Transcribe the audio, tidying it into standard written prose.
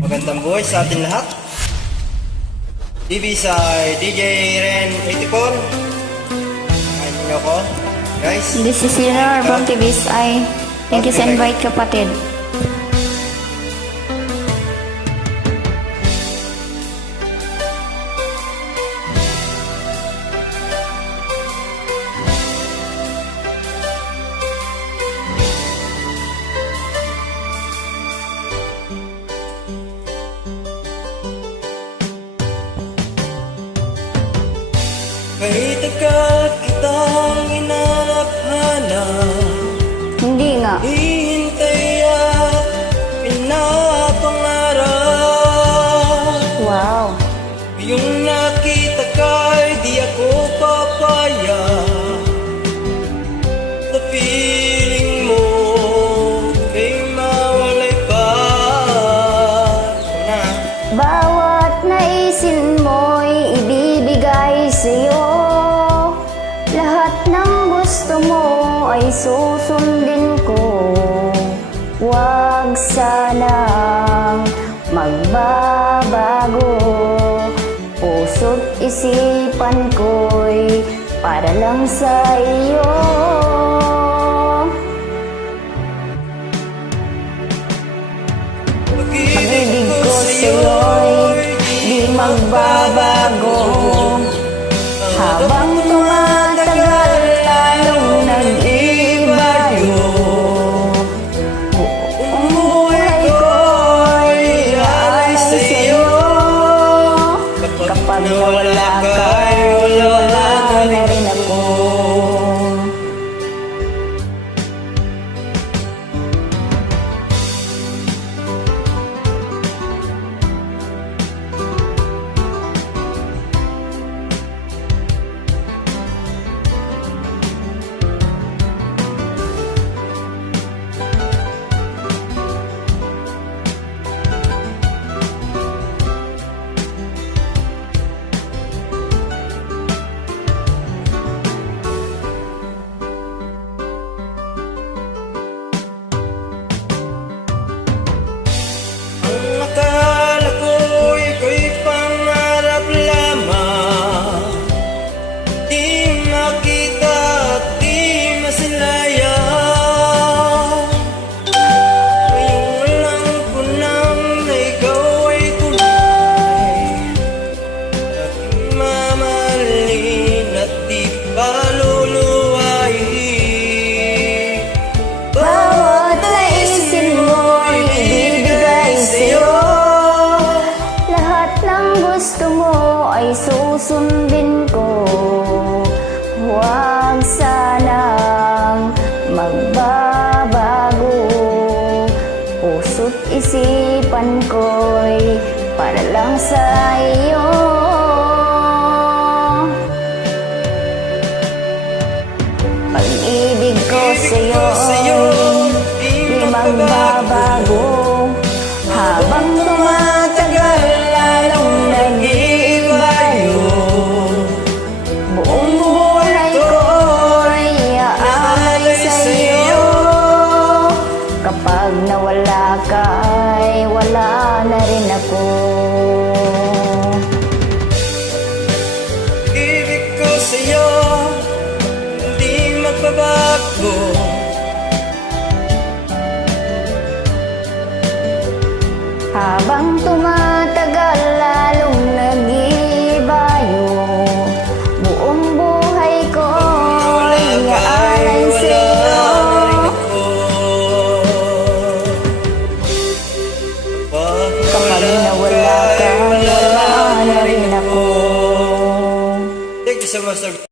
Magandang buhay sa atin lahat. TV sa DJ Ren 84. Ano nyo ko? Guys. This is Leonor from TVSI. Thank you sa invite, kapatid. May tagal kitang inarap-hanap. Hindi nga. Hihintay at pinapangarap. Wow. Ngayong nakita ka'y di ako papayag. Sa feeling mo kay mawalay pa. Bawat naisin mo'y ibibigay sa'yo. Lahat ng gusto mo ay susundin ko. Huwag sanang magbabago. Puso't isipan ko'y para lang sa iyo. Pag-ibig ko sa'yo'y di magbabago. Habang tumatagal, lalong nag-iiba yun. Buong buhay ko'y iaalay sa'yo. Kapag nawala ka'y wala na rin ako. Akala ko ika'y pangarap lamang. Di makita at di masilayan. Ngayong alam ko nang na ikaw ay tunay. Aking mamahalin at di paluluwain. Bawat naisin mo'y ibibigay sa'yo. Lahat ng gusto mo ay susundin ko. Huwag sanang magbabago. Puso't isipan ko'y para lang sa iyo. Pag-ibig ko sa'yo di magbabago. Habang tumatagal, lalong nag-iiba yun. Buong buhay ko'y iaalay sa'yo. Kapag nawala ka, ay wala na rin ako. Ibig ko sa'yo hindi magbabago. Habang tumatagal, lalong nag-iiba yun. Buong buhay ko iaalay sa'yo. Kapag nawala ka, wala na rin ako. Thank you so much, sir.